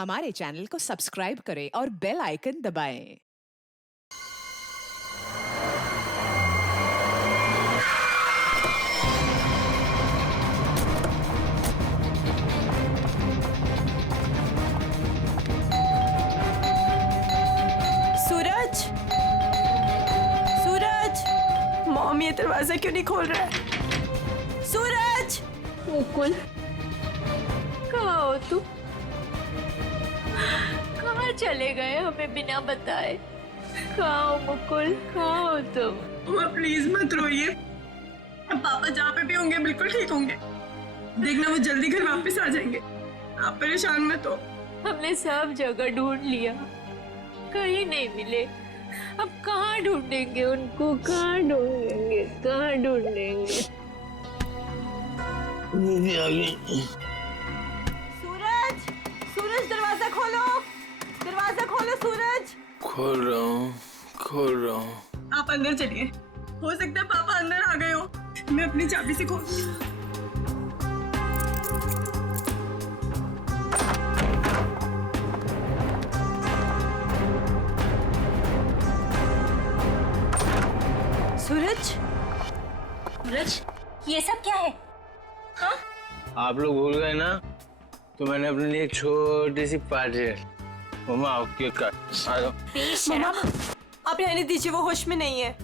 हमारे चैनल को सब्सक्राइब करें और बेल आइकन दबाएं। सूरज, सूरज, मॉम ये दरवाजा क्यों नहीं खोल रहा है? सूरज, मुकुल, कहाँ हो तुम? कहाँ चले गए हमें बिना बताए? कहाँ हो मुकुल, कहाँ हो तुम? मम्मा प्लीज मत रोइए। पापा जहाँ पे भी होंगे बिल्कुल ठीक होंगे। देखना वो जल्दी घर वापस आ जाएंगे। आप परेशान मत हो। हमने सब जगह ढूंढ लिया, कहीं नहीं मिले। अब कहाँ ढूंढेंगे उनको? कहाँ ढूंढेंगे? कहाँ ढूंढेंगे? सूरज, सूरज दरवाजा खोलो, दरवाजा खोलो सूरज। खोल रहा हूँ। आप अंदर चलिए, हो सकता है पापा अंदर आ गए हो। मैं अपनी चाबी से खोल। सूरज, सूरज, ये सब क्या है? हाँ? आप लोग भूल गए ना, तो मैंने अपने लिए एक छोटी सी पार्टी है। मम्मा आओ केक काट। आ जाओ। मम्मा आप रहने दीजिए, वो होश में नहीं है।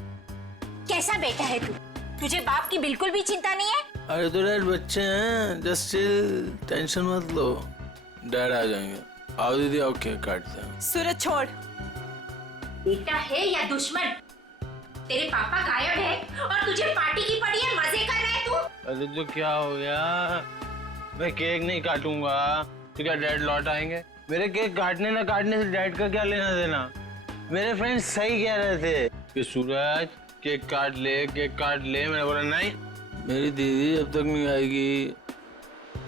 कैसा बेटा है तू? तुझे बाप की बिल्कुल भी चिंता नहीं है? अरे तो डैड बच्चे हैं, जस्ट चिल, टेंशन मत लो, डैड आ जाएंगे। आओ दीदी आओ केक काटते हैं। सूरज छोड़। बेटा है या दुश्मन? तेरे पापा गायब है और तुझे पार्टी की पड़ी है, मजे कर रहा है तू? अरे तो क्या हो गया, मैं केक नहीं काटूंगा तो क्या डैड लौट आएंगे? मेरे केक काटने ना काटने से डैड का क्या लेना देना? मेरे फ्रेंड्स सही कह रहे थे कि सूरज केक काट ले। मैंने बोला नहीं, मेरी दीदी जब तक नहीं आएगी,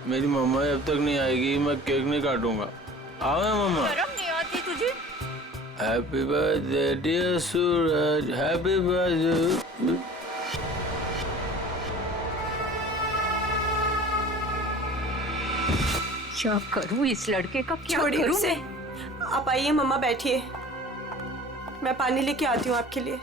मेरी मम्मा जब तक नहीं आएगी, मैं केक नहीं काटूंगा। आओ मम्मा। शर्म नहीं आती तुझे? हैप्पी बर्थडे डियर सूरज, हैप्पी बर्थडे। क्या करूं इस लड़के का? क्या छोड़िए करूं उसे। मैं? आप आइए मम्मा, बैठिए, मैं पानी लेके आती हूँ आपके लिए।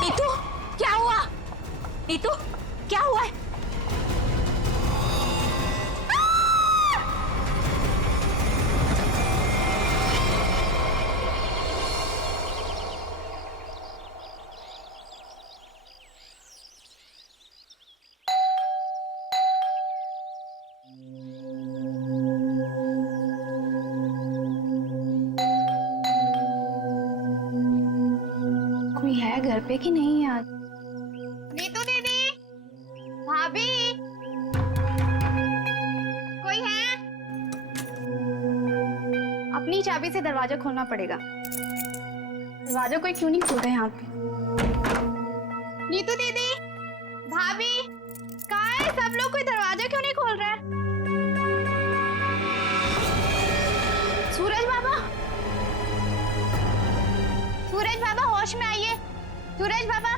नीतू, क्या हुआ? नीतू, क्या हुआ है? कोई है घर पे कि नहीं आज? नीतू दीदी, भाभी, कोई है? अपनी चाबी से दरवाजा खोलना पड़ेगा। दरवाजा कोई क्यों नहीं खोल रहा है यहाँ पे? नीतू दीदी, भाभी, कहाँ है सब लोग? कोई दरवाजा क्यों नहीं खोल रहा है? सूरज बाबा, सूरज बाबा होश में आइए। सूरज बाबा,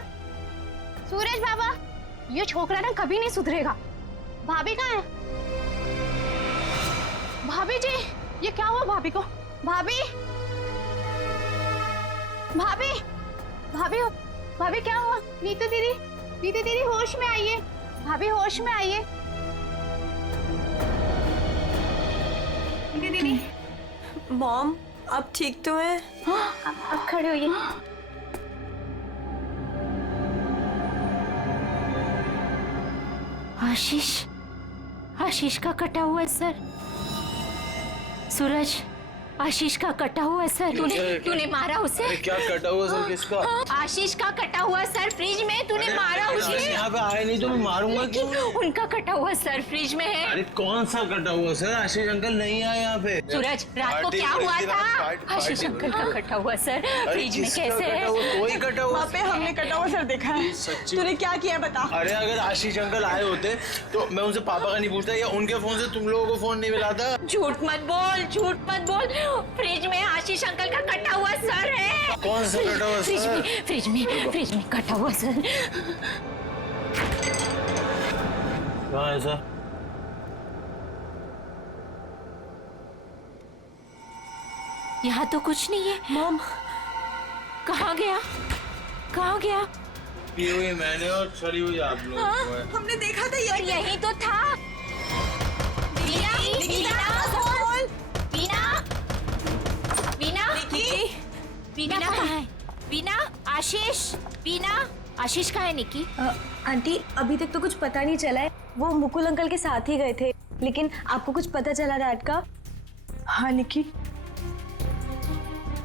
सूरज बाबा, ये छोकरा ना कभी नहीं सुधरेगा। भाभी कहाँ है? भाभी जी, ये क्या हुआ भाभी को? भाभी, भाभी, भाभी, भाभी क्या हुआ? नीतू दीदी, नीतू दीदी होश में आइए। भाभी होश में आइए। नीतू दीदी, मॉम आप ठीक तो हैं? हाँ, अब खड़े होइए। आशीष, आशीष का कटा हुआ है सर। सूरज, आशीष का कटा हुआ है सर। तूने मारा उसे? अरे क्या कटा हुआ सर? किसका? आशीष का कटा हुआ सर फ्रिज में, तूने मारा उसे? यहाँ पे आए नहीं तो मैं मारूंगा क्यों? उनका कटा हुआ सर फ्रिज में है। अरे कौन सा कटा हुआ सर? आशीष अंकल नहीं आए यहाँ पे। सूरज, रात को क्या हुआ था? आशीष अंकल का कटा हुआ सर फ्रिज में कैसे है? कोई कटा हुआ? वहाँ पे हमने कटा हुआ सर देखा है। सच्ची? तूने क्या किया बता। अरे अगर आशीष अंकल आए होते तो मैं उनसे पापा का नहीं पूछता या उनके फोन से तुम लोगों को फोन नहीं मिलाता। झूठ मत बोल, झूठ मत बोल। फ्रिज में आशीष अंकल का कटा हुआ सर है। कौन सा कटा हुआ सर? फ्रिज में कटा हुआ सर। कहाँ है सर? यहाँ तो कुछ नहीं है। मॉम कहाँ गया? कहाँ गया? पी हुई मैंने और सड़ी हुई आप लोग। हमने देखा था और यही तो था। वीना कहाँ है? वीना, आशीष, वीना, आशीष कहाँ है निकी? आंटी अभी तक तो कुछ पता नहीं चला है। वो मुकुल अंकल के साथ ही गए थे, लेकिन आपको कुछ पता चला डैड का? हाँ निकी,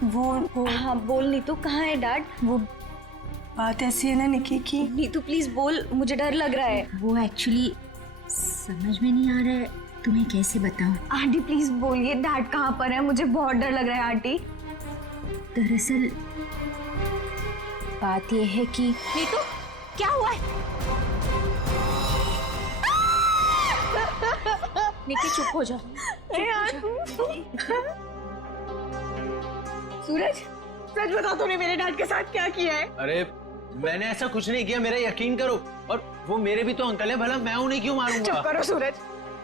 वो हाँ बोल नीतू, कहाँ है डैड? वो बात ऐसी है ना निकी की। नीतू प्लीज बोल, मुझे डर लग रहा है। वो एक्चुअली समझ में नहीं आ रहा है, तुम्हें कैसे बताऊं? आंटी प्लीज बोलिए डैड कहाँ पर है, मुझे बहुत डर लग रहा है आंटी। दरअसल बात यह है कि नीतू क्या हुआ है? निकी चुप हो जा। सूरज, सच बता तूने मेरे डैड के साथ क्या किया है? अरे मैंने ऐसा कुछ नहीं किया, मेरा यकीन करो। और वो मेरे भी तो अंकल है, भला मैं उन्हें क्यों मारूंगा? चुप करो सूरज,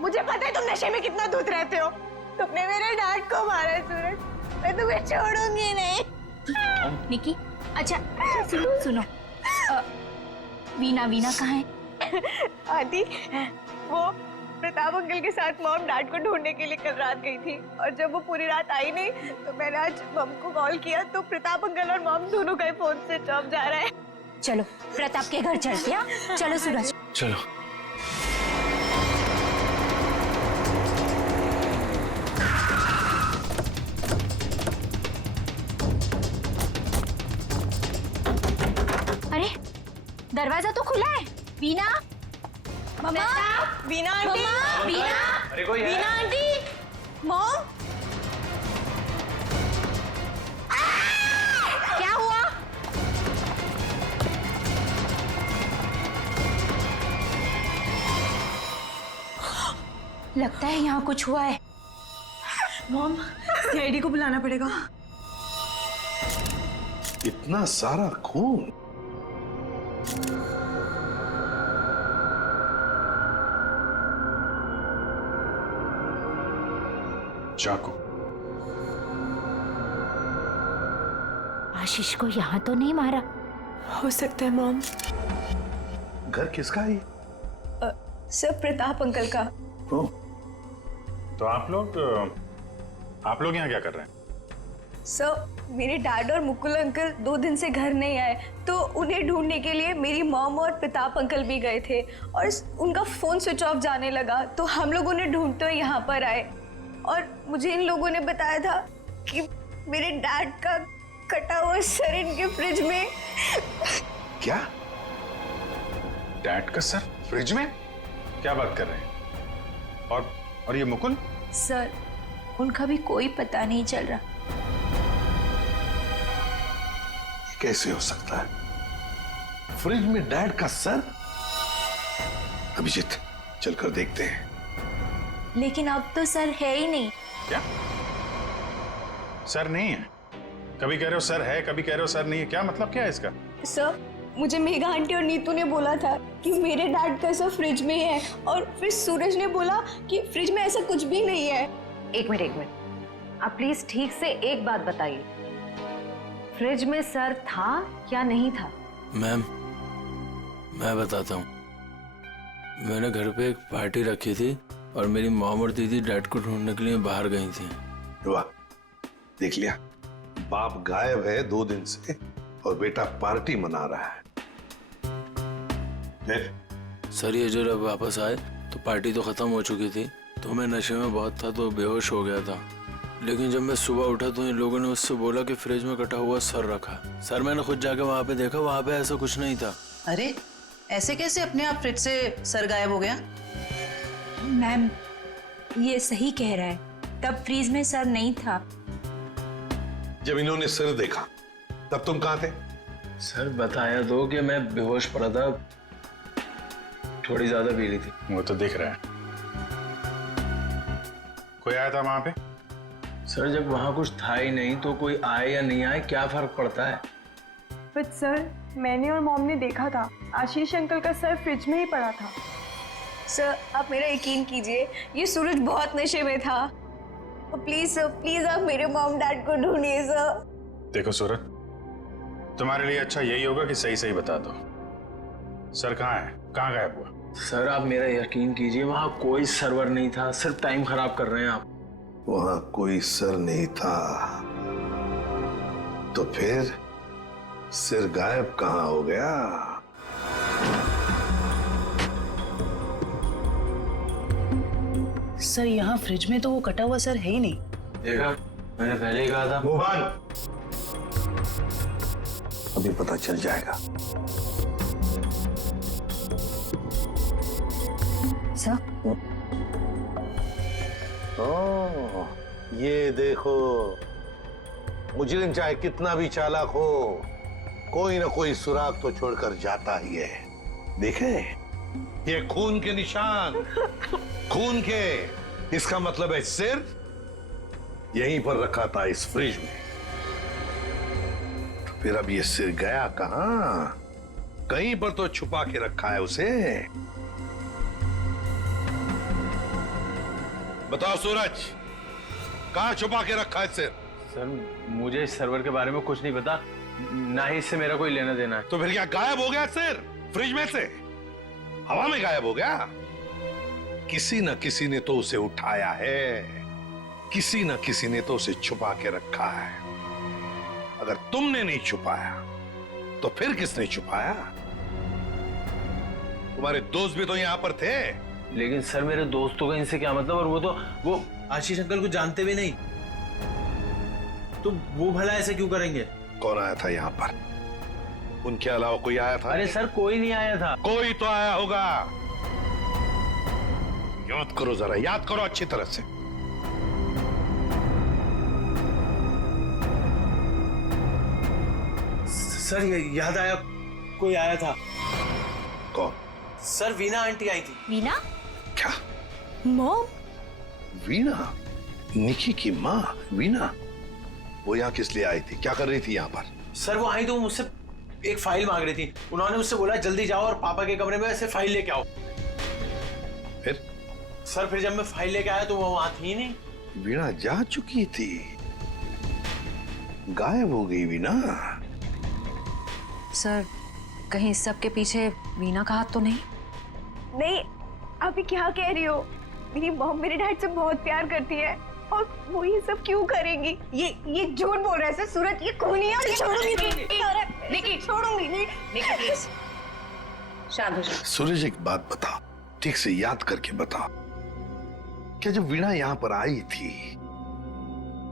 मुझे पता है तुम नशे में कितना दूध रहते हो। तुमने मेरे डैड को मारा है सूरज, मैं तुम्हें छोड़ूंगी नहीं। निकी, अच्छा सुनो, वीना कहाँ है? आंटी, वो प्रताप अंकल के साथ मॉम डैड को ढूंढने के लिए कल रात गई थी, और जब वो पूरी रात आई नहीं तो मैंने आज मॉम को कॉल किया तो प्रताप अंकल और मॉम दोनों का फोन स्विच ऑफ जा रहा है। चलो प्रताप के घर चलते हैं। चलो सूरज। चलो। अरे दरवाजा तो खुला है। वीना, मम्मा, वीना आंटी, वीना, अरे कोई है? वीना आंटी, मॉम, क्या हुआ? लगता है यहाँ कुछ हुआ है। मॉम, सीआईडी को बुलाना पड़ेगा। इतना सारा खून? चाकू। आशीष को यहाँ तो नहीं मारा? हो सकता है मॉम। घर किसका है? सर प्रताप अंकल का। ओह, तो आप लोग यहाँ क्या कर रहे हैं? सर मेरे डैड और मुकुल अंकल 2 दिन से घर नहीं आए, तो उन्हें ढूंढने के लिए मेरी मॉम और प्रताप अंकल भी गए थे, और उनका फोन स्विच ऑफ जाने लगा तो हम लोग उन्हें ढूंढते हुए यहाँ पर आए, और मुझे इन लोगों ने बताया था कि मेरे डैड का कटा हुआ सर इनके फ्रिज में। क्या? डैड का सर फ्रिज में? क्या बात कर रहे हैं? और ये मुकुल? सर उनका भी कोई पता नहीं चल रहा। कैसे हो सकता है? फ्रिज में डैड का सर? अभिजीत, चलकर देखते हैं। लेकिन अब तो सर है ही नहीं। क्या सर नहीं है? कभी कह रहे हो सर है, कभी कह रहे हो सर नहीं है, क्या मतलब क्या है इसका? सर मुझे मेघा आंटी और नीतू ने बोला था कि मेरे डैड का सर फ्रिज में है, और फिर सूरज ने बोला कि फ्रिज में ऐसा कुछ भी नहीं है। एक मिनट, आप प्लीज ठीक से एक बात बताइए, फ्रिज में सर था या नहीं था? मैम, मैं बताता हूँ। मैंने घर पे एक पार्टी रखी थी और मेरी मॉम और दीदी डैड को ढूंढने के लिए बाहर गई थी। वाह, देख लिया, बाप गायब है 2 दिन से और बेटा पार्टी मना रहा है। सर ये जो जब वापस आए तो पार्टी तो खत्म हो चुकी थी, तो मैं नशे में बहुत था तो बेहोश हो गया था। लेकिन जब मैं सुबह उठा तो इन लोगों ने मुझसे बोला कि फ्रिज में कटा हुआ सर रखा। सर मैंने खुद जाके वहाँ पे देखा, वहाँ पे ऐसा कुछ नहीं था। अरे ऐसे कैसे अपने आप फ्रिज से सर गायब हो गया? मैम ये सही कह रहा है, तब फ्रीज में सर नहीं था। जब इन्होंने सर देखा तब तुम कहाँ थे? सर बताया दो कि मैं बेहोश पड़ा था, थोड़ी ज्यादा पी ली थी। वो तो दिख रहा है। कोई आया था वहां पे? सर जब वहाँ कुछ था ही नहीं तो कोई आए या नहीं आए क्या फर्क पड़ता है? बट सर मैंने और मॉम ने देखा था आशीष अंकल का सर फ्रिज में ही पड़ा था। सर आप मेरा यकीन कीजिए, ये सूरज बहुत नशे में था। प्लीज सर, प्लीज आप मेरे मॉम डैड को ढूंढिए सर। देखो सूरज, तुम्हारे लिए अच्छा यही होगा कि सही सही बता दो, सर कहाँ है, कहाँ गायब हुआ? सर आप मेरा यकीन कीजिए, वहाँ कोई सर्वर नहीं था, सिर्फ टाइम खराब कर रहे हैं आप। वहां कोई सर नहीं था तो फिर सिर गायब कहाँ हो गया? सर यहाँ फ्रिज में तो वो कटा हुआ सर है ही नहीं। देखा, मैंने पहले ही कहा था। मोहन, अभी पता चल जाएगा। सर ओह, ये देखो, मुजरिम चाहे कितना भी चालाक हो, कोई ना कोई सुराग तो छोड़कर जाता ही है। देखे, ये खून के निशान, खून के, इसका मतलब है सिर यहीं पर रखा था इस फ्रिज में। तो फिर अब ये सिर गया कहां? कहीं पर तो छुपा के रखा है उसे। बताओ सूरज, कहां छुपा के रखा है सिर? सर मुझे इस सर्वर के बारे में कुछ नहीं पता, ना ही इससे मेरा कोई लेना देना है। तो फिर क्या गायब हो गया सिर फ्रिज में से? हवा में गायब हो गया? किसी न किसी ने तो उसे उठाया है, किसी न किसी ने तो उसे छुपा के रखा है। अगर तुमने नहीं छुपाया तो फिर किसने छुपाया? तुम्हारे दोस्त भी तो यहां पर थे। लेकिन सर मेरे दोस्तों का इनसे क्या मतलब? और वो आशीष अंकल को जानते भी नहीं, तो वो भला ऐसे क्यों करेंगे? कौन आया था यहाँ पर? उनके अलावा कोई आया था? अरे सर कोई नहीं आया था। कोई तो आया होगा, याद करो जरा, याद करो अच्छी तरह से। सर ये याद आया, कोई आया था। कौन? सर वीना आंटी आई थी। वीना? क्या? मॉम? वीना? निकी की माँ वीना? वो यहाँ किस लिए आई थी? क्या कर रही थी यहाँ पर? सर वो आई तो मुझसे एक फाइल मांग रही थी। उन्होंने मुझसे बोला जल्दी जाओ और पापा के कमरे में ऐसे फाइल लेके आओ। फिर? सर फिर जब मैं फाइल लेके आया तो वो वहां थी नहीं। वीणा जा चुकी थी, गायब हो गई वीणा। सर कहीं इस सब के पीछे वीना का हाथ तो नहीं? नहीं, आप ये क्या कह रही हो? मेरी मॉम मेरे डैड से बहुत प्यार करती है और वो ये सब क्यों करेंगी? ये झूठ बोल रहा है सर। सूरज ये खूनी है और छोड़ूंगी नहीं, छोड़ूंगी नहीं। प्लीज शांत हो जाओ। सूरज एक बात बताओ, ठीक से याद करके बताओ, क्या जब वीणा यहाँ पर आई थी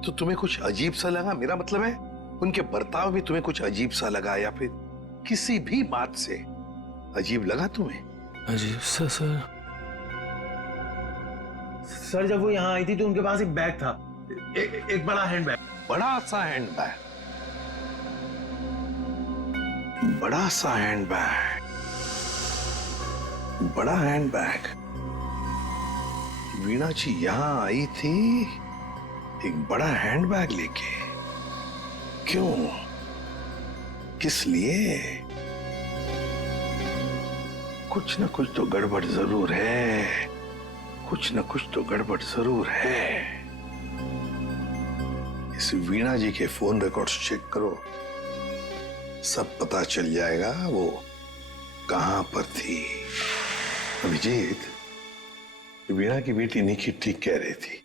तो तुम्हें कुछ अजीब सा लगा? मेरा मतलब है उनके बर्ताव में तुम्हें कुछ अजीब सा लगा, या फिर किसी भी बात से अजीब लगा तुम्हें? अजीब सा? सर जब वो यहाँ आई थी तो उनके पास एक बैग था, एक बड़ा हैंड बैग। बड़ा सा हैंड बैग? बड़ा सा हैंड बैग? बड़ा हैंड बैग? वीणा जी यहां आई थी एक बड़ा हैंड बैग लेके? क्यों? किस लिए? कुछ ना कुछ तो गड़बड़ जरूर है, कुछ ना कुछ तो गड़बड़ जरूर है। इस वीणा जी के फोन रिकॉर्ड्स चेक करो, सब पता चल जाएगा वो कहां पर थी। अभिजीत, वीणा की बेटी निकी ठीक कह रही थी।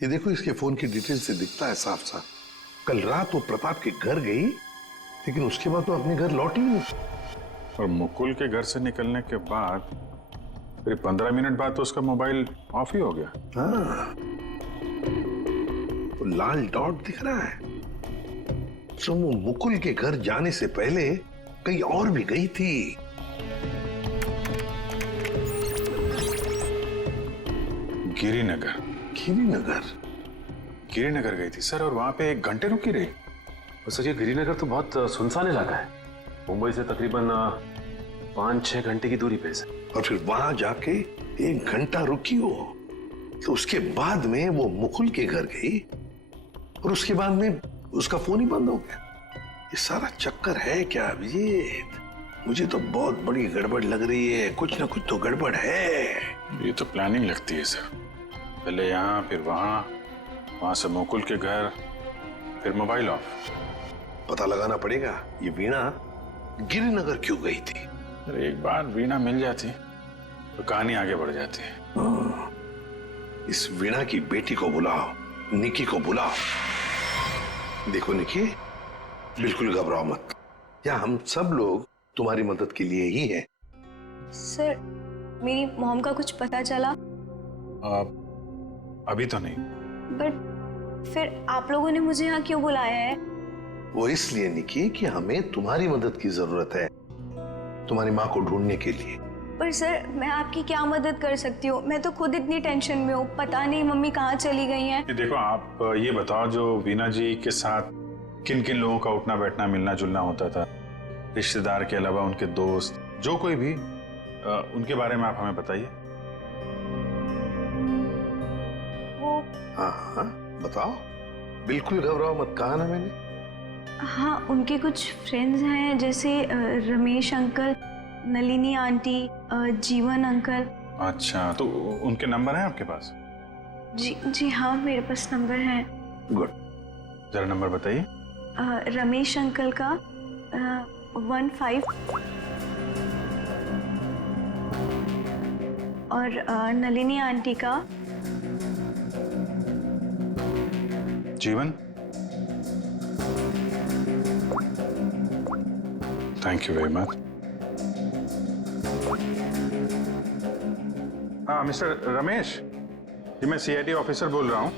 ये देखो, इसके फोन की डिटेल से दिखता है साफ साफ, कल रात वो प्रताप के घर गई लेकिन उसके बाद तो अपने घर लौटी नहीं। और मुकुल के घर से निकलने के बाद फिर 15 मिनट बाद तो उसका मोबाइल ऑफ ही हो गया। हाँ, तो लाल डॉट दिख रहा है, तो वो मुकुल के घर जाने से पहले कहीं और भी गई थी। गिरिनगर? गिरिनगर गई थी सर, और वहां पे 1 घंटे रुकी रही। और सर ये गिरिनगर तो बहुत सुनसान इलाका है, मुंबई से तकरीबन 5-6 घंटे की दूरी पे है। और फिर वहां जाके 1 घंटा रुकी हो, तो उसके बाद में वो मुकुल के घर गई और उसके बाद में उसका फोन ही बंद हो गया। ये सारा चक्कर है क्या अभिजीत? मुझे तो बहुत बड़ी गड़बड़ लग रही है, कुछ ना कुछ तो गड़बड़ है। ये तो प्लानिंग लगती है सर, पहले यहाँ फिर वहां से मुकुल के घर, फिर मोबाइल ऑफ। पता लगाना पड़ेगा ये वीणा गिरिनगर क्यों गई थी। अरे एक बार वीणा मिल जाती तो कहानी आगे बढ़ जाती है। इस वीणा की बेटी को बुलाओ, निकी को बुलाओ। देखो निकी, बिल्कुल घबराओ मत, यहाँ हम सब लोग तुम्हारी मदद के लिए ही हैं। सर, मेरी मॉम का कुछ पता चला? अभी तो नहीं। बट फिर आप लोगों ने मुझे यहाँ क्यों बुलाया है? वो इसलिए निकी कि हमें तुम्हारी मदद की जरूरत है, तुम्हारी माँ को ढूंढने के लिए। पर सर, मैं आपकी क्या मदद कर सकती हूँ? मैं तो खुद इतनी टेंशन में हूँ, पता नहीं मम्मी कहाँ चली गई हैं। देखो, आप ये बताओ, जो वीणा जी के साथ किन किन लोगों का उठना बैठना मिलना जुलना होता था, रिश्तेदार के अलावा उनके दोस्त, जो कोई भी, उनके बारे में आप हमें बताइए। वो हाँ, बताओ, बिल्कुल घबराओ मत, कहा ना मैंने। हाँ, उनके कुछ फ्रेंड्स हैं, जैसे रमेश अंकल, नलिनी आंटी, जीवन अंकल। अच्छा, तो उनके नंबर हैं आपके पास? जी हाँ, मेरे पास नंबर है। गुड, जरा नंबर बताइए। रमेश अंकल का 15 और नलिनी आंटी का जीवन। Thank you very much. हाँ मिस्टर रमेश, जी मैं सीआईडी ऑफिसर बोल रहा हूँ।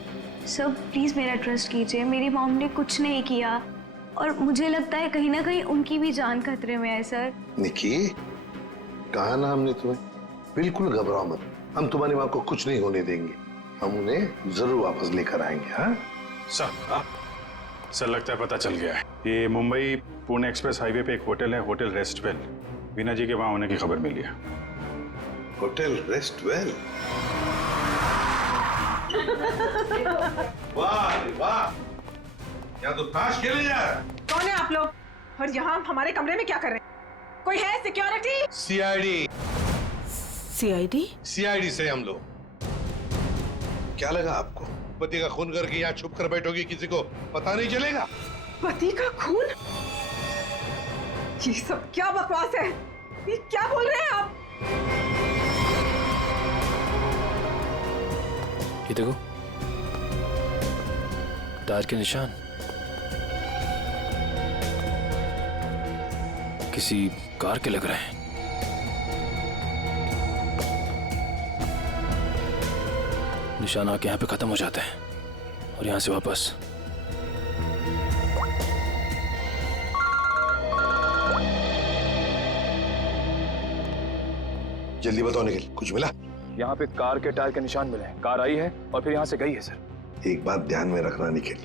सर प्लीज मेरा ट्रस्ट कीजिए, मेरी मॉम ने कुछ नहीं किया और मुझे लगता है कहीं ना कहीं उनकी भी जान खतरे में है। सर निकी, कहा ना हमने तुम्हें, बिल्कुल घबराओ मत, हम तुम्हारी माँ को कुछ नहीं होने देंगे, हम उन्हें जरूर वापस लेकर आएंगे। हाँ सर लगता है पता चल गया है। ये मुंबई पुणे एक्सप्रेस हाईवे पे एक होटल है, होटल रेस्टवेल। वीणा जी के वहां होने की खबर मिली है। होटल रेस्टवेल? वाह वाह, यहाँ तो ताश खेले जा रहा है। कौन है आप लोग और यहाँ हमारे कमरे में क्या कर रहे हैं? कोई है सिक्योरिटी? सीआईडी। सीआईडी? सीआईडी से हम लोग। क्या लगा आपको, पति का खून करके यहाँ छुप कर बैठोगी, किसी को पता नहीं चलेगा? पति का खून? ये सब क्या बकवास है? ये क्या बोल रहे हैं आप? ये देखो, टायर के निशान किसी कार के लग रहे हैं। निशान आके यहाँ पे खत्म हो जाते हैं और यहाँ से वापस। जल्दी बताओ निखिल, कुछ मिला? यहाँ पे कार के टायर के निशान मिले हैं, कार आई है और फिर यहाँ से गई है सर। एक बात ध्यान में रखना निखिल,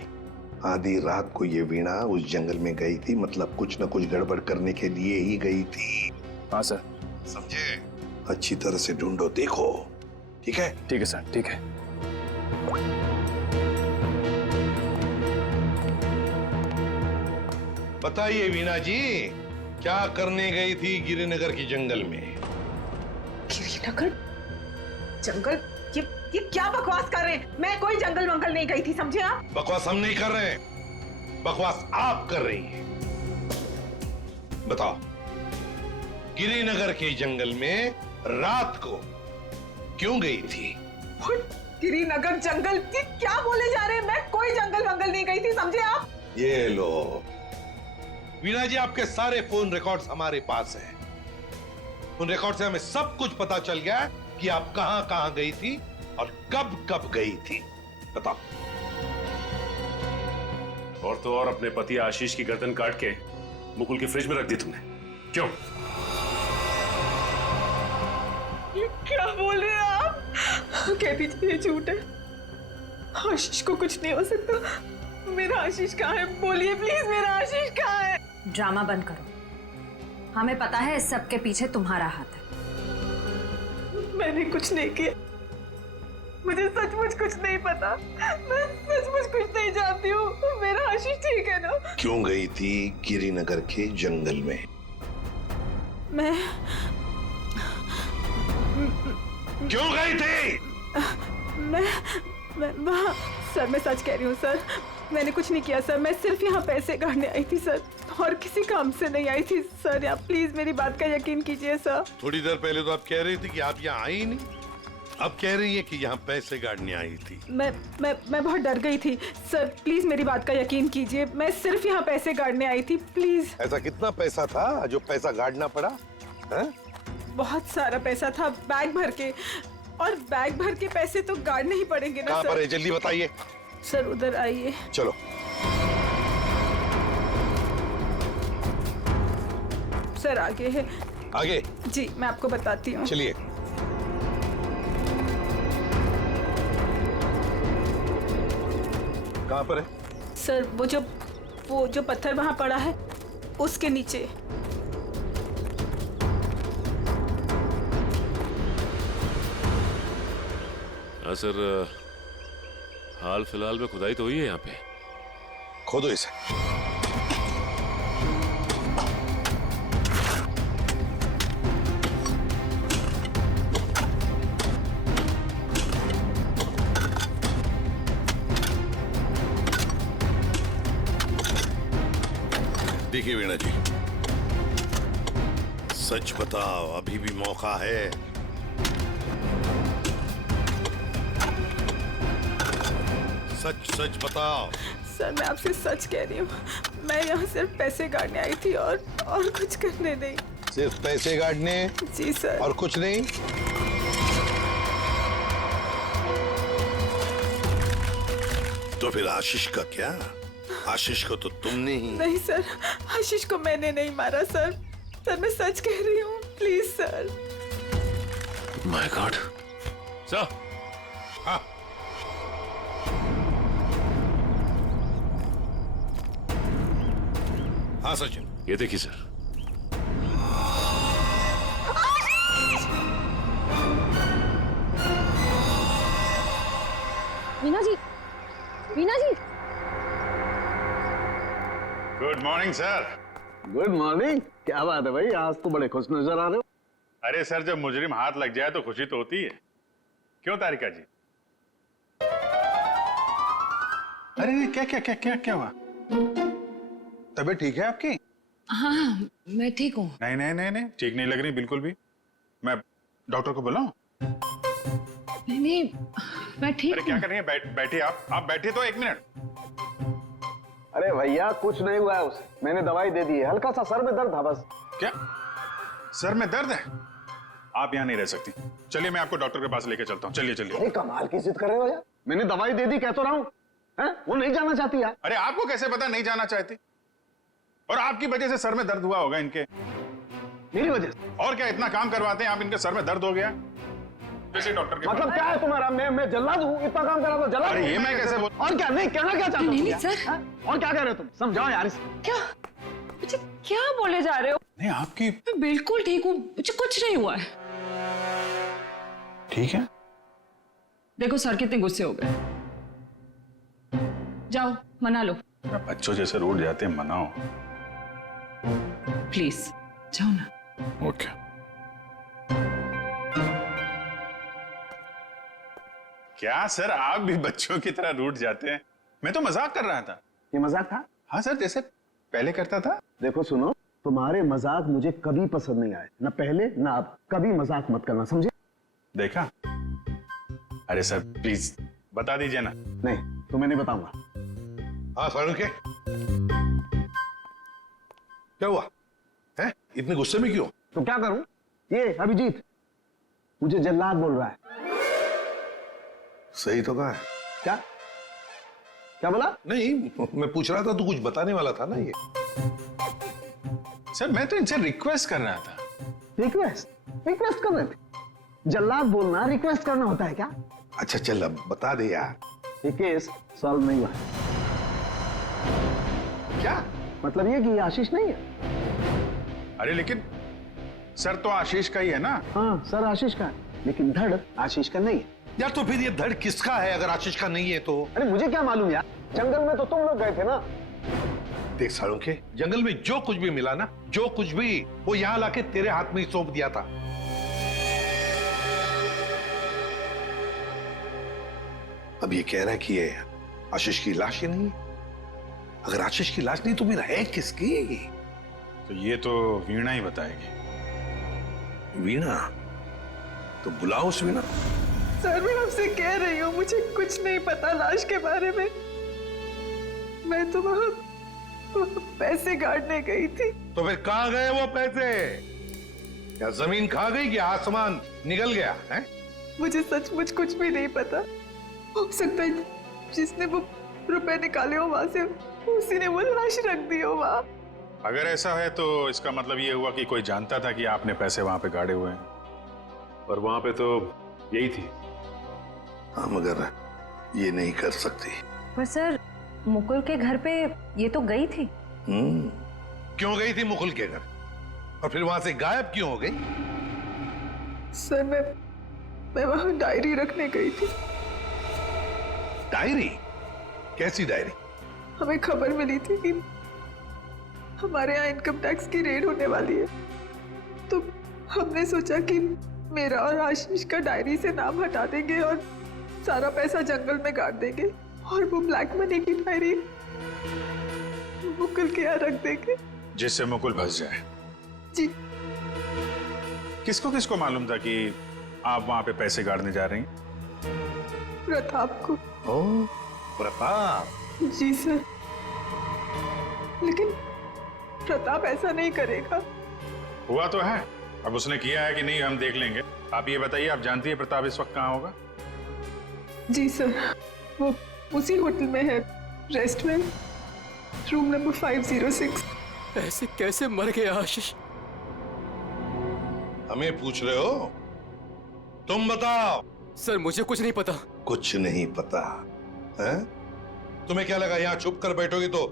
आधी रात को ये वीणा उस जंगल में गई थी, मतलब कुछ न कुछ गड़बड़ करने के लिए ही गई थी। हाँ सर। समझे? अच्छी तरह से ढूंढो, देखो। ठीक है? ठीक है सर, ठीक है। बताइए वीणा जी, क्या करने गई थी गिरिनगर की जंगल में? गिरिनगर जंगल? ये क्या बकवास कर रहे हैं? मैं कोई जंगल वंगल नहीं गई थी, समझे आप? बकवास हम नहीं कर रहे हैं, बकवास आप कर रही हैं। बताओ, गिरिनगर के जंगल में रात को क्यों गई थी? गिरिनगर जंगल? ये क्या बोले जा रहे हैं? मैं कोई जंगल वंगल नहीं गई थी, समझे आप? ये लो वीणा जी, आपके सारे फोन रिकॉर्ड्स हमारे पास हैं। उन रिकॉर्ड से हमें सब कुछ पता चल गया कि आप कहां कहां गई थी और कब कब गई थी। बताओ। और तो और अपने पति आशीष की गर्दन काट के मुकुल की फ्रिज में रख दी तुमने, क्यों? ये क्या बोल रहे हैं आप? कह दीजिए ये झूठ है, आशीष को कुछ नहीं हो सकता। मेरा आशीष कहाँ है? बोलिए प्लीज, मेरा आशीष कहाँ है? ड्रामा बंद करो, हमें पता है इस सब के पीछे तुम्हारा हाथ है। मैंने कुछ नहीं किया, मुझे सचमुच कुछ नहीं पता, मैं सचमुच कुछ नहीं जानती हूँ। मेरा आशीष ठीक है ना? क्यों गई थी गिरिनगर के जंगल में? मैं क्यों गई थी? मैं वहाँ सर, मैं सच कह रही हूँ सर, मैंने कुछ नहीं किया सर। मैं सिर्फ यहाँ पैसे गाड़ने आई थी सर, और किसी काम से नहीं आई थी सर। आप प्लीज मेरी बात का यकीन कीजिए सर। थोड़ी देर पहले तो आप कह रही थी कि आप यहाँ आई ही नहीं, अब कह रही है कि यहाँ पैसे गाड़ने आई थी। मैं बहुत डर गई थी सर, प्लीज मेरी बात का यकीन कीजिए। मैं सिर्फ यहाँ पैसे गाड़ने आई थी, प्लीज। ऐसा कितना पैसा था जो पैसा गाड़ना पड़ा? है? बहुत सारा पैसा था, बैग भर के, और बैग भर के पैसे तो गाड़ने ही पड़ेंगे ना कहाँ सर। पर है, जल्दी बताइए। सर उधर आइए। चलो। सर आगे है। आगे? जी मैं आपको बताती हूँ। चलिए। कहाँ पर है? सर वो जो पत्थर वहाँ पड़ा है उसके नीचे। हाँ सर, हाल फिलहाल में खुदाई तो हुई है यहाँ पे। खोदो इसे। देखिए वीणा जी, सच बताओ, अभी भी मौका है। सच सच बताओ। सर मैं आपसे सच कह रही हूँ, मैं यहाँ सिर्फ पैसे गाड़ने आई थी और कुछ करने नहीं। सिर्फ पैसे गाड़ने? जी सर। और कुछ नहीं? तो फिर आशीष का क्या? आशीष को तो तुमने ही। नहीं सर, आशीष को मैंने नहीं मारा सर। सर मैं सच कह रही हूँ, please sir. My god. Sir. हाँ। हाँ सचिन। ये देखिए sir. Veena ji, Veena ji. Good morning sir. Good morning. क्या बात है भाई, आज तो बड़े खुश नजर आ रहे हो। अरे सर, जब मुजरिम हाथ लग जाए तो खुशी तो होती है, क्यों तारिका जी? अरे क्या क्या क्या क्या क्या हुआ? तबीयत ठीक है आपकी? हाँ मैं ठीक हूँ। नहीं नहीं नहीं नहीं, ठीक नहीं लग रही बिल्कुल भी। मैं डॉक्टर को बुलाऊं? नहीं मैं ठीक। अरे क्या कर रही है? बैठिए आप बैठिए तो 1 मिनट। अरे भैया कुछ नहीं हुआ है उसे, मैंने दवाई दे दी है, हल्का सा सर में दर्द था बस। क्या सर में दर्द है? आप यहाँ नहीं रह सकती, चलिए मैं आपको डॉक्टर के पास लेके चलता हूँ। चलिए चलिए। अरे कमाल की जिद कर रहे हो यार, मैंने दवाई दे दी, कह तो रहा हूँ। वो नहीं जाना चाहती यार। अरे आपको कैसे पता नहीं जाना चाहती? और आपकी वजह से सर में दर्द हुआ होगा इनके। मेरी वजह से? और क्या, इतना काम करवाते हैं आप, इनके सर में दर्द हो गया। जैसे डॉक्टर के मतलब क्या है तुम्हारा? मैं जल्लाद हूँ? इतना काम करा तो जल्लाद? अरे ये मैं कैसे बोल? और क्या? नहीं कहना क्या चाहते हो? नहीं सर। और क्या कह रहे हो तुम? समझाओ यार इसे। क्या मुझे क्या बोले जा रहे हो? नहीं आपकी। मैं बिल्कुल ठीक हूँ, मुझे कुछ नहीं हुआ है। ठीक है। देखो सर कितने गुस्से हो गए, जाओ मना लो। बच्चों जैसे रोड जाते हैं, मनाओ प्लीज, जाओ ना। ओके। क्या सर, आप भी बच्चों की तरह रूठ जाते हैं? मैं तो मजाक कर रहा था। ये मजाक था? हाँ सर, जैसे पहले करता था। देखो सुनो, तुम्हारे मजाक मुझे कभी पसंद नहीं आए, ना पहले ना अब। कभी मजाक मत करना, समझे? देखा? अरे सर प्लीज बता दीजिए ना। नहीं तो मैं नहीं बताऊंगा। हाँ फारूक के क्या हुआ है? इतने गुस्से में क्यों? तो क्या करूं? ये अभिजीत मुझे जल्लाद बोल रहा है। सही तो कहा है। क्या क्या बोला? नहीं मैं पूछ रहा था, तू कुछ बताने वाला था ना। ये सर मैं तो इनसे रिक्वेस्ट कर रहा था। रिक्वेस्ट कर रहे थे? जल्लाद बोलना रिक्वेस्ट करना होता है क्या? अच्छा चल अब बता दे यार। ये केस सॉल्व नहीं हुआ। क्या मतलब ये कि ये आशीष नहीं है। अरे लेकिन सर तो आशीष का ही है ना। हाँ सर आशीष का है, लेकिन धड़ आशीष का नहीं है। यार तो फिर ये धड़ किसका है अगर आशीष का नहीं है तो? अरे मुझे क्या मालूम यार, जंगल में तो तुम लोग गए थे ना। देख सालुंखे, जंगल में जो कुछ भी मिला ना, जो कुछ भी, वो यहाँ लाके तेरे हाथ में ही सौंप दिया था। अब ये कह रहा है कि ये आशीष की लाश ही नहीं है। अगर आशीष की लाश नहीं तो फिर है किसकी? तो ये तो वीणा ही बताएगी। वीणा? तो बुलाओ उस वीणा। सर मैं आपसे कह रही हूँ, मुझे कुछ नहीं पता लाश के बारे में। मैं तो वहाँ पैसे गाड़ने गई थी। तो फिर कहाँ गए वो पैसे? क्या जमीन खा गई कि आसमान निकल गया है? मुझे सचमुच कुछ भी नहीं पता। हो सकता है जिसने वो रुपए निकाले हो वहां से, उसी ने वो लाश रख दी हो वहां। अगर ऐसा है तो इसका मतलब ये हुआ कि कोई जानता था कि आपने पैसे वहां पे गाड़े हुए हैं, और वहां पे तो यही थी। हाँ मगर ये नहीं कर सकती। पर सर मुकुल के घर पे ये तो गई थी। क्यों गई थी मुकुल के घर? और फिर वहां से गायब क्यों हो गई? सर मैं वहां डायरी रखने गई थी। डायरी? कैसी डायरी? हमें खबर मिली थी कि हमारे यहाँ इनकम टैक्स की रेड होने वाली है, तो हमने सोचा कि मेरा और आशीष का डायरी से नाम हटा देंगे और सारा पैसा जंगल में गाड़ देंगे, और वो ब्लैक मनी की डायरी मुकुल के यहाँ रख देंगे, जिससे मुकुल फंस जाए। जी। किसको किसको मालूम था कि आप वहां पे पैसे गाड़ने जा रही हैं? प्रताप को। ओह, प्रताप? जी सर, लेकिन प्रताप ऐसा नहीं करेगा। हुआ तो है, अब उसने किया है कि नहीं हम देख लेंगे। आप ये बताइए, आप जानती है प्रताप इस वक्त कहाँ होगा? जी सर, वो उसी होटल में है, रेस्टोरेंट, रूम नंबर 506। ऐसे कैसे मर गया आशीष? हमें पूछ रहे हो? तुम बताओ। सर मुझे कुछ नहीं पता। कुछ नहीं पता है? तुम्हें क्या लगा यहाँ छुप कर बैठोगे तो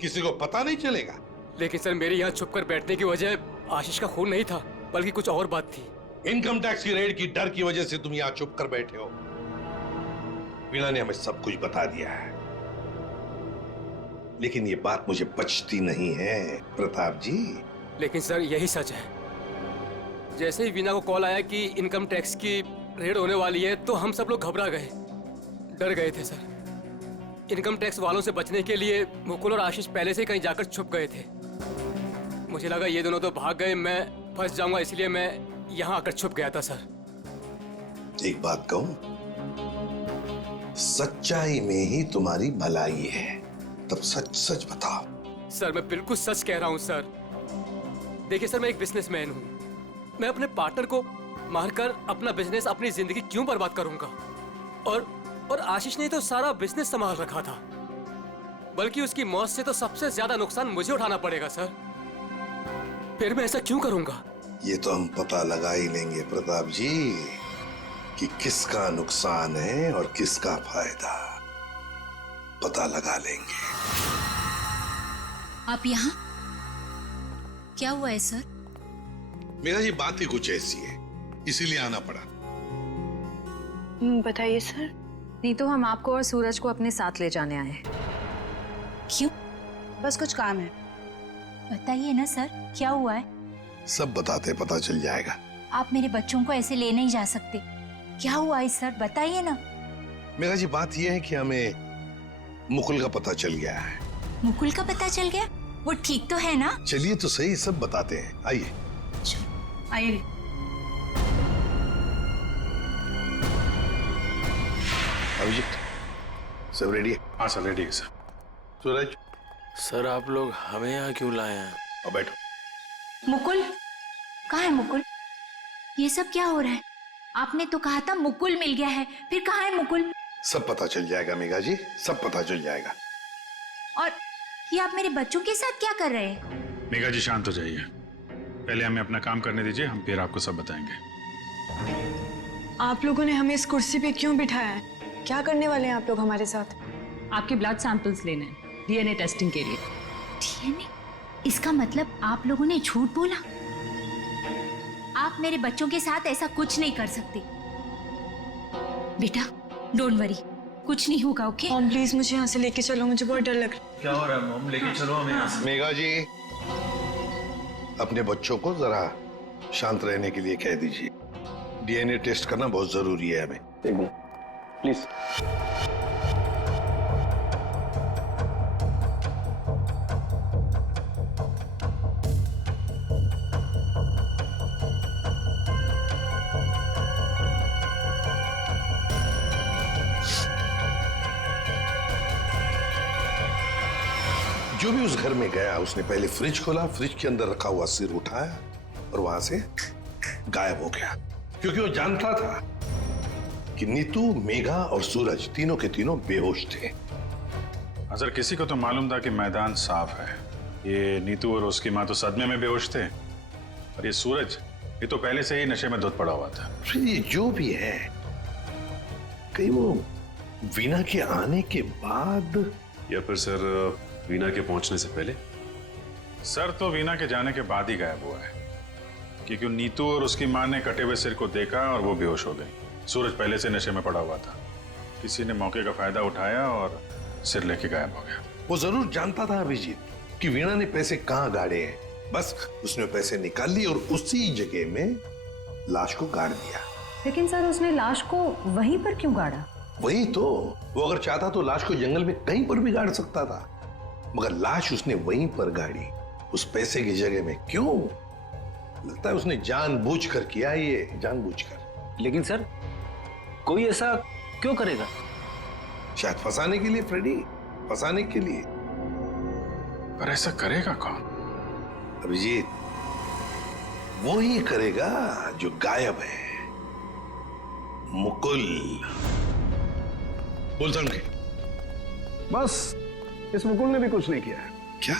किसी को पता नहीं चलेगा? लेकिन सर मेरे यहाँ छुप कर बैठने की वजह आशीष का खून नहीं था, बल्कि कुछ और बात थी। इनकम टैक्स की रेड की डर की वजह से तुम यहाँ छुप कर बैठे हो। वीणा ने हमें सब कुछ बता दिया है, लेकिन ये बात मुझे पचती नहीं है प्रताप जी। लेकिन सर यही सच है। जैसे ही वीणा को कॉल आया कि इनकम टैक्स की रेड होने वाली है, तो हम सब लोग घबरा गए, डर गए थे सर। इनकम टैक्स वालों से बचने के लिए मुकुल और आशीष पहले से ही कहीं जाकर छुप गए थे। मुझे लगा ये दोनों तो भाग गए, मैं फंस जाऊंगा, इसलिए मैं यहाँ आकर छुप गया था सर। एक बात कहूं, सच्चाई में ही तुम्हारी भलाई है, तब सच सच बताओ। सर मैं बिल्कुल सच कह रहा हूँ सर। देखिए सर, मैं एक बिजनेसमैन हूँ। मैं अपने पार्टनर को मारकर अपना बिजनेस, अपनी जिंदगी क्यों बर्बाद करूंगा? और आशीष ने तो सारा बिजनेस संभाल रखा था, बल्कि उसकी मौत से तो सबसे ज्यादा नुकसान मुझे उठाना पड़ेगा सर। फिर मैं ऐसा क्यों करूंगा? ये तो हम पता लगा ही लेंगे प्रताप जी कि किसका नुकसान है और किसका फायदा, पता लगा लेंगे। आप यहाँ? क्या हुआ है सर? मेरा जी बात ही कुछ ऐसी है, इसीलिए आना पड़ा। बताइए सर। नहीं तो हम आपको और सूरज को अपने साथ ले जाने आए हैं। क्यों? बस कुछ काम है। बताइए ना सर, क्या हुआ है? सब बताते पता चल जाएगा। आप मेरे बच्चों को ऐसे ले नहीं जा सकते। क्या हुआ है सर, बताइए ना। मेरा जी बात यह है कि हमें मुकुल का पता चल गया है। मुकुल का पता चल गया? वो ठीक तो है ना? चलिए तो सही, सब बताते हैं, आइए। आइए। अभिजीत सब रेडी है? हाँ सर रेडी है सर। सूरज? सर आप लोग हमें यहाँ क्यों लाए हैं? अब बैठो। मुकुल कहाँ है? मुकुल, ये सब क्या हो रहा है? आपने तो कहा था मुकुल मिल गया है, फिर कहाँ है मुकुल? सब पता चल जाएगा मेघा जी, सब पता चल जाएगा। और ये आप मेरे बच्चों के साथ क्या कर रहे हैं? मेघा जी शांत हो जाइए, पहले हमें अपना काम करने दीजिए, हम फिर आपको सब बताएंगे। आप लोगों ने हमें इस कुर्सी पे क्यों बिठाया है? क्या करने वाले हैं आप लोग हमारे साथ? आपके ब्लड सैंपल्स लेने हैं डीएनए टेस्टिंग के लिए। डीएनए? इसका मतलब आप लोगों ने झूठ बोला? आप मेरे बच्चों के साथ ऐसा कुछ नहीं कर सकते। बेटा डोंट वरी, कुछ नहीं होगा। ओके मॉम प्लीज मुझे यहाँ से लेके चलो, मुझे बहुत डर लग रहा है। क्या हो रहा है मॉम? लेके चलो हमें यहाँ से। मेघा जी, अपने बच्चों को जरा शांत रहने के लिए कह दीजिए। डीएनए टेस्ट करना बहुत जरूरी है हमें। एक मिनट प्लीज। जो भी उस घर में गया उसने पहले फ्रिज खोला, फ्रिज के अंदर रखा हुआ सिर उठाया और वहां से गायब हो गया, क्योंकि वो जानता था कि नीतू, मेघा और सूरज तीनों के तीनों बेहोश थे। अगर किसी को तो मालूम था कि मैदान साफ है। ये नीतू और उसकी माँ तो सदमे में बेहोश थे, और ये सूरज, ये तो पहले से ही नशे में धुत पड़ा हुआ था। फिर ये जो भी है, कहीं वो वीना के आने के बाद या फिर सर वीना के पहुंचने से पहले? सर तो वीना के जाने के बाद ही गायब हुआ है, क्योंकि नीतू और उसकी माँ ने कटे हुए सिर को देखा और वो बेहोश हो गई। सूरज पहले से नशे में पड़ा हुआ था, किसी ने मौके का फायदा उठाया और सिर लेके गायब हो गया। वो जरूर जानता था अभिजीत कि वीणा ने पैसे कहाँ गाड़े हैं, बस उसने पैसे निकाल लिए और उसी जगह में लाश को गाड़ दिया। लेकिन सर उसने लाश को वहीं पर क्यों गाड़ा? वही तो, वो अगर चाहता तो लाश को जंगल में कहीं पर भी गाड़ सकता था, मगर लाश उसने वहीं पर गाड़ी, उस पैसे की जगह में। क्यों? लगता है उसने जानबूझकर किया, ये जानबूझकर। लेकिन सर कोई ऐसा क्यों करेगा? शायद फंसाने के लिए फ्रेडी, फंसाने के लिए। पर ऐसा करेगा कौन? अभिजीत, वो ही करेगा जो गायब है, मुकुल। बोल समझे? बस इस मुकुल ने भी कुछ नहीं किया है। क्या?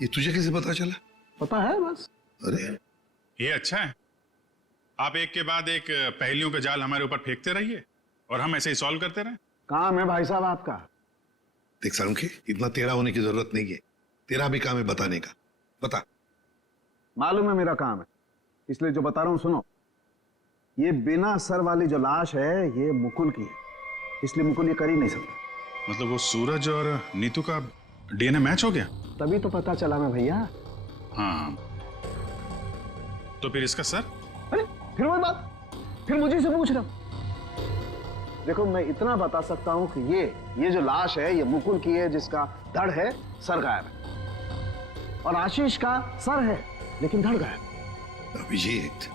ये तुझे कैसे पता चला? पता है बस। अरे ये अच्छा है, आप एक के बाद एक पहेलियों का जाल हमारे ऊपर फेंकते रहिए और हम ऐसे ही सॉल्व करते रहे। काम है भाई साहब आपका। देख सालुंखे, इतना टेढ़ा होने की जरूरत नहीं है, तेरा भी काम है बताने का। बता। मालूम है मेरा काम है, इसलिए जो बता रहा हूं सुनो। ये बिना सर वाली जो लाश है ये मुकुल की है, इसलिए मुकुल ये कर ही नहीं सकता। मतलब वो सूरज और नीतू का डीएनए मैच हो गया? तभी तो पता चला ना भैया। हाँ, तो फिर इसका सर? अरे फिर वही बात, फिर मुझे से पूछ रहा। देखो मैं इतना बता सकता हूं कि ये जो लाश है ये मुकुल की है, जिसका धड़ है, सर गायब है। और आशीष का सर है लेकिन धड़ गायब। अभिजीत,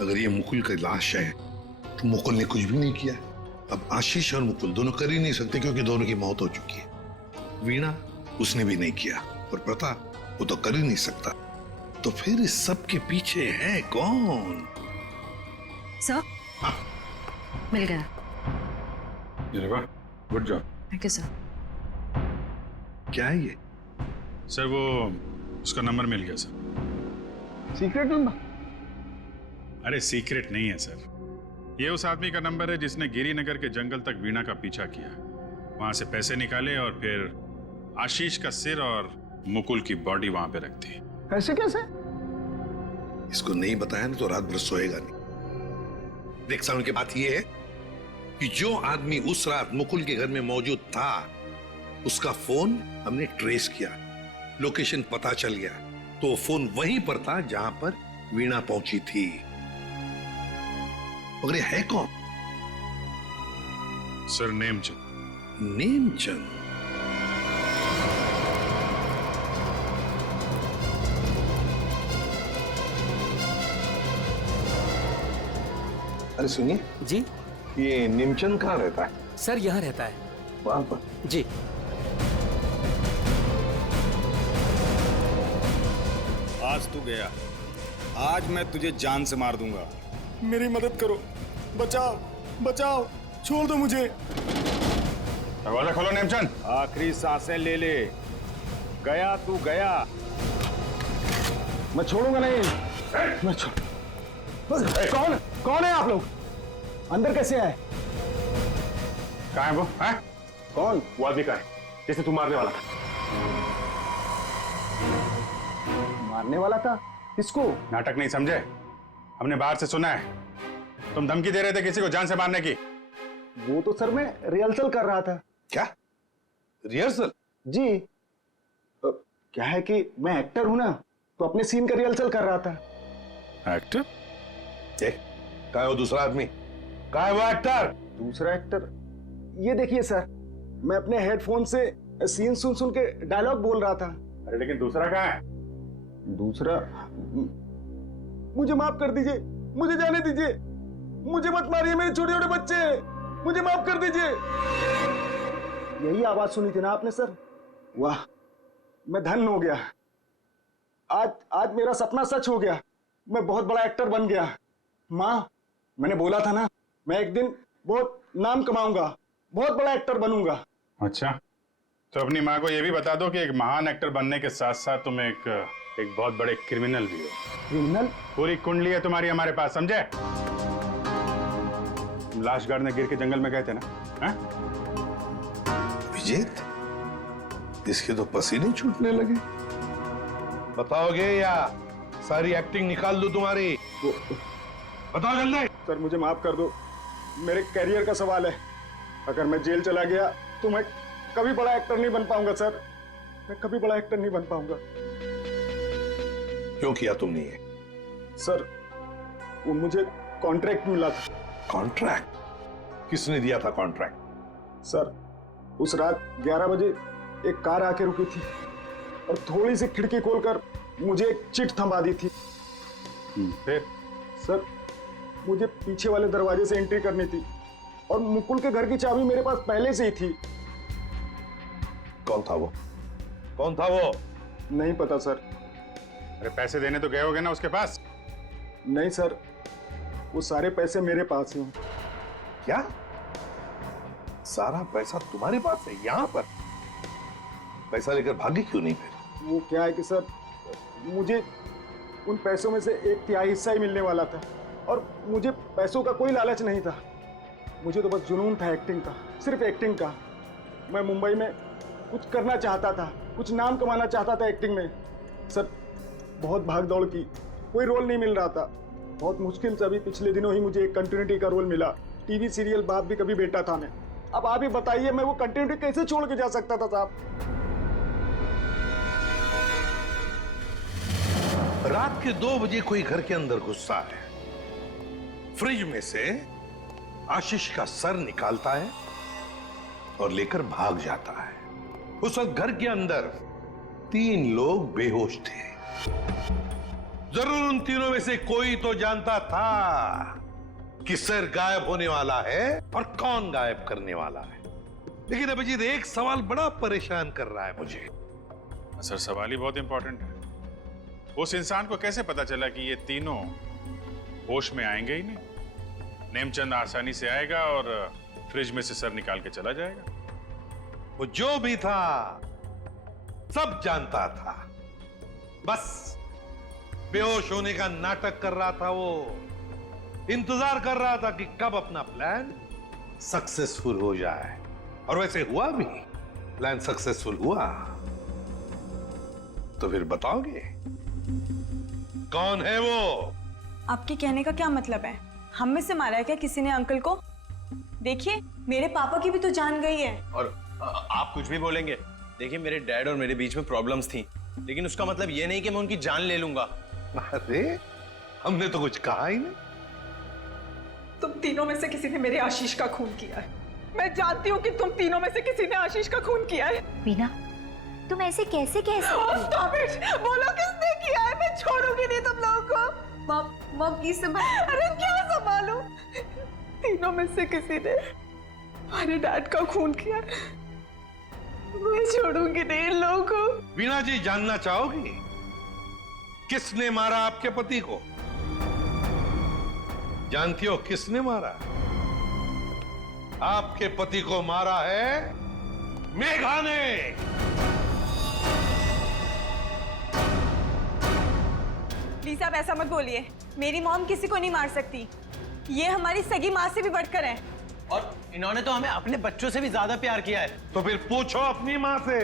अगर ये मुकुल की लाश है तो मुकुल ने कुछ भी नहीं किया। अब आशीष और मुकुल दोनों कर ही नहीं सकते, क्योंकि दोनों की मौत हो चुकी है। वीणा, उसने भी नहीं किया, और प्रताप, वो तो कर ही नहीं सकता। तो फिर इस सब के पीछे है कौन? सर मिल गया। Good job. Thank you sir. क्या है ये? सर वो उसका नंबर मिल गया सर। Secret number? अरे सीक्रेट नहीं है सर, ये उस आदमी का नंबर है जिसने गिरिनगर के जंगल तक वीणा का पीछा किया, वहां से पैसे निकाले और फिर आशीष का सिर और मुकुल की बॉडी वहां पे रख दी। ऐसे कैसे? इसको नहीं बताया ना तो रात भर सोएगा नहीं। देख साउंड की बात यह है कि जो आदमी उस रात मुकुल के घर में मौजूद था, उसका फोन हमने ट्रेस किया, लोकेशन पता चल गया, तो वो फोन वहीं पर था जहां पर वीणा पहुंची थी। मगर ये है कौन? सर नेमचंद। नेमचंद? अरे सुनिए जी, ये नेमचंद कहाँ रहता है? सर यहाँ रहता है। वहां पर? जी। आज तू गया, आज मैं तुझे जान से मार दूंगा। मेरी मदद करो, बचाओ बचाओ, छोड़ दो मुझे। दरवाजा खोलो नेमचंद। आखिरी सांसें ले ले, गया तू गया। मैं छोड़ूंगा नहीं। मैं कौन कौन है आप लोग? अंदर कैसे आए? कहाँ है वो? है? कौन? वो आदमी कहाँ है जिसे तू मारने वाला था? मारने वाला था? किसको? नाटक नहीं समझे, हमने बाहर से सुना है। तुम धमकी दे रहे थे किसी को जान से मारने की? वो तो सर मैं रिहर्सल कर रहा था। क्या रिहर्सल? जी क्या है कि मैं एक्टर हूं ना, तो अपने सीन का रिहर्सल कर रहा था। एक्टर? कहाँ है वो दूसरा आदमी? कहाँ है वो एक्टर? दूसरा एक्टर ये देखिए सर, मैं अपने हेडफोन से सीन सुन सुन के डायलॉग बोल रहा था। अरे लेकिन दूसरा कहाँ है? दूसरा मुझे माफ कर दीजिए, मुझे जाने दीजिए, मुझे मत मारिए, मेरे छोटे छोटे बच्चे हैं, मुझे माफ कर दीजिए। यही आवाज सुनी थी ना आपने सर? वाह, मैं धन्य हो गया। आज मेरा सपना सच हो गया, मैं बहुत बड़ा एक्टर बन गया। माँ, मैंने बोला था ना, मैं एक दिन बहुत नाम कमाऊंगा, बहुत बड़ा एक्टर बनूंगा। अच्छा, तो अपनी माँ को यह भी बता दो कि एक महान एक्टर बनने के साथ साथ तुम एक बहुत बड़े क्रिमिनल भी हो। क्रिमिनल? पूरी कुंडली है तुम्हारी हमारे पास, समझे? तुम लाश गाड़ने गिर के जंगल में गए थे ना? हाँ? विजेत, इसके तो पसीने छूटने लगे। बताओगे या सारी एक्टिंग निकाल दो तुम्हारी? बताओ जल्दी। सर मुझे माफ कर दो, मेरे कैरियर का सवाल है। अगर मैं जेल चला गया तो मैं कभी बड़ा एक्टर नहीं बन पाऊंगा सर, मैं कभी बड़ा एक्टर नहीं बन पाऊंगा। क्यों किया तुमने ये? सर वो मुझे कॉन्ट्रैक्ट मिला था। कॉन्ट्रैक्ट? किसने दिया था कॉन्ट्रैक्ट? सर उस रात 11 बजे एक कार आके रुकी थी और थोड़ी सी खिड़की खोलकर मुझे एक चिट थमा दी थी। फिर? सर मुझे पीछे वाले दरवाजे से एंट्री करनी थी और मुकुल के घर की चाबी मेरे पास पहले से ही थी। कौन था वो? कौन था वो? नहीं पता सर। अरे पैसे देने तो गए होगे ना उसके पास? नहीं सर, वो सारे पैसे मेरे पास हैं। क्या? सारा पैसा तुम्हारे पास है? यहाँ पर पैसा लेकर भागे क्यों नहीं फिर? वो क्या है कि सर, मुझे उन पैसों में से 1/3 हिस्सा ही मिलने वाला था और मुझे पैसों का कोई लालच नहीं था। मुझे तो बस जुनून था एक्टिंग का, सिर्फ एक्टिंग का। मैं मुंबई में कुछ करना चाहता था, कुछ नाम कमाना चाहता था एक्टिंग में। सर बहुत भाग दौड़ की, कोई रोल नहीं मिल रहा था। बहुत मुश्किल से अभी पिछले दिनों ही मुझे एक कंटिन्यूटी का रोल मिला। टीवी सीरियल बाप भी कभी बेटा था मैं। अब आप ही बताइए, मैं वो कंटिन्यूटी कैसे छोड़ के जा सकता था साहब? रात के 2 बजे कोई घर के अंदर घुसता है, फ्रिज में से आशीष का सर निकालता है और लेकर भाग जाता है। उस वक्त घर के अंदर 3 लोग बेहोश थे। जरूर उन तीनों में से कोई तो जानता था कि सर गायब होने वाला है और कौन गायब करने वाला है। लेकिन अभिजीत, एक सवाल बड़ा परेशान कर रहा है मुझे। सर सवाल ही बहुत इंपॉर्टेंट है। उस इंसान को कैसे पता चला कि ये तीनों होश में आएंगे ही नहीं? नेमचंद आसानी से आएगा और फ्रिज में से सर निकाल के चला जाएगा। वो जो भी था सब जानता था, बस बेहोश होने का नाटक कर रहा था। वो इंतजार कर रहा था कि कब अपना प्लान सक्सेसफुल हो जाए, और वैसे हुआ भी। प्लान सक्सेसफुल हुआ। तो फिर बताओगे कौन है वो? आपके कहने का क्या मतलब है? हम में से मारा है क्या किसी ने अंकल को? देखिए मेरे पापा की भी तो जान गई है। और आप कुछ भी बोलेंगे, देखिए मेरे डैड और मेरे बीच में प्रॉब्लम्स थी, लेकिन उसका मतलब ये नहीं कि मैं उनकी जान ले लूंगा। अरे हमने तो कुछ कहा ही नहीं। तुम तीनों में से किसी ने मेरे आशीष का खून किया है। मैं जानती हूँ कि तुम तीनों में से किसी ने आशीष का खून किया है। वीना, तुम ऐसे कैसे कह सकती हो? Stop it! बोलो किसने किया है, मैं छोड़ूंगी नहीं तुम लोगों को। मॉम प्लीज संभाल। अरे क्या संभालूं? तीनों में से किसी ने हमारे डैड का खून किया है। मैं छोड़ूंगी नहीं इन लोगों को। वीणा जी, जानना चाहोगी किसने मारा आपके पति को? जानती हो किसने मारा? आपके पति को मारा है मेघा ने। प्लीज आप ऐसा मत बोलिए। मेरी मॉम किसी को नहीं मार सकती। ये हमारी सगी माँ से भी बढ़कर है। और इन्होंने तो हमें अपने बच्चों से भी ज्यादा प्यार किया है। तो फिर पूछो अपनी माँ से,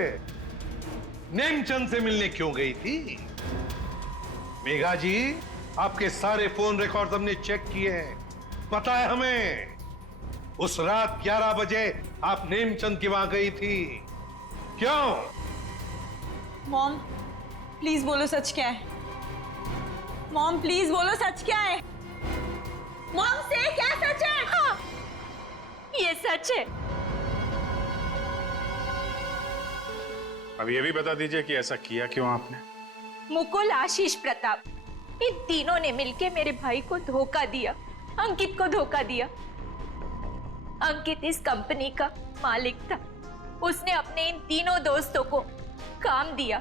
नेमचंद से मिलने क्यों गई थी? मेघा जी, आपके सारे फोन रिकॉर्ड हमने चेक किए हैं। पता है हमें। उस रात 11 बजे आप नेमचंद के वहां गई थी, क्यों? मॉम प्लीज बोलो सच क्या है। मॉम प्लीज बोलो सच क्या है। मॉम से क्या सच है? हाँ, ये सच है। अब ये भी बता दीजिए कि ऐसा किया क्यों आपने? मुकुल, आशीष, प्रताप, इन तीनों ने मिलके मेरे भाई को धोखा दिया, अंकित को धोखा दिया। अंकित इस कंपनी का मालिक था। उसने अपने इन तीनों दोस्तों को काम दिया,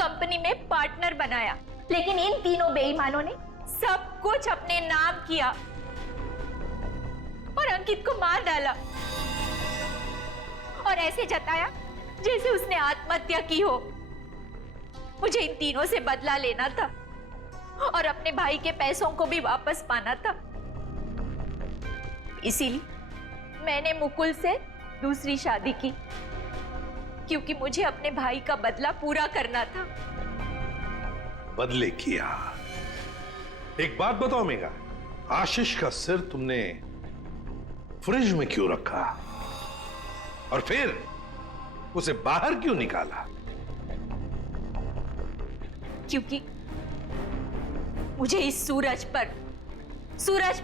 कंपनी में पार्टनर बनाया, लेकिन इन तीनों बेईमानों ने सब कुछ अपने नाम किया और अंकित को मार डाला और ऐसे जताया जैसे उसने आत्महत्या की हो। मुझे इन तीनों से बदला लेना था और अपने भाई के पैसों को भी वापस पाना था। इसीलिए मैंने मुकुल से दूसरी शादी की, क्योंकि मुझे अपने भाई का बदला पूरा करना था। बदले किया। एक बात बताओ मेघा, आशीष का सिर तुमने फ्रिज में क्यों रखा और फिर उसे बाहर क्यों निकाला? क्योंकि मुझे इस सूरज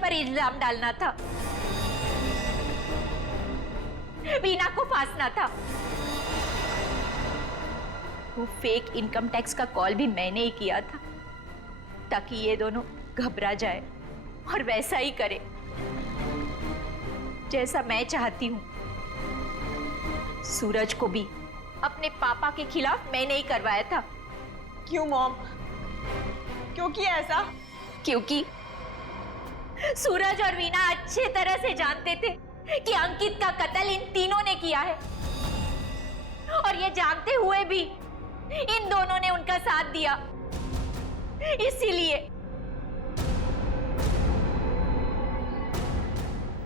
पर इल्जाम डालना था, वीना को फांसना था। वो फेक इनकम टैक्स का कॉल भी मैंने ही किया था ताकि ये दोनों घबरा जाए और वैसा ही करे जैसा मैं चाहती हूं। सूरज को भी अपने पापा के खिलाफ मैंने ही करवाया था। क्यों मॉम? क्यों किया ऐसा? क्योंकि सूरज और वीना अच्छे तरह से जानते थे कि अंकित का कत्ल इन तीनों ने किया है, और ये जानते हुए भी इन दोनों ने उनका साथ दिया। इसीलिए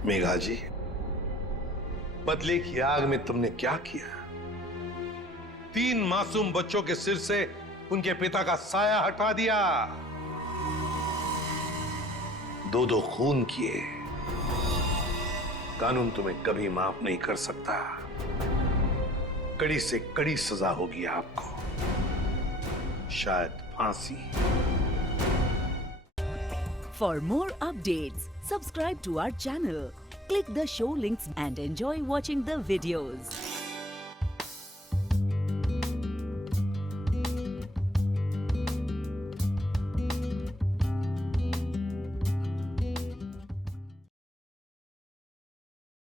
मेघा जी, बदले की आग में तुमने क्या किया? 3 मासूम बच्चों के सिर से उनके पिता का साया हटा दिया, 2 खून किए। कानून तुम्हें कभी माफ नहीं कर सकता। कड़ी से कड़ी सजा होगी आपको, शायद फांसी। For more updates, subscribe to our channel, click the show links and enjoy watching the videos.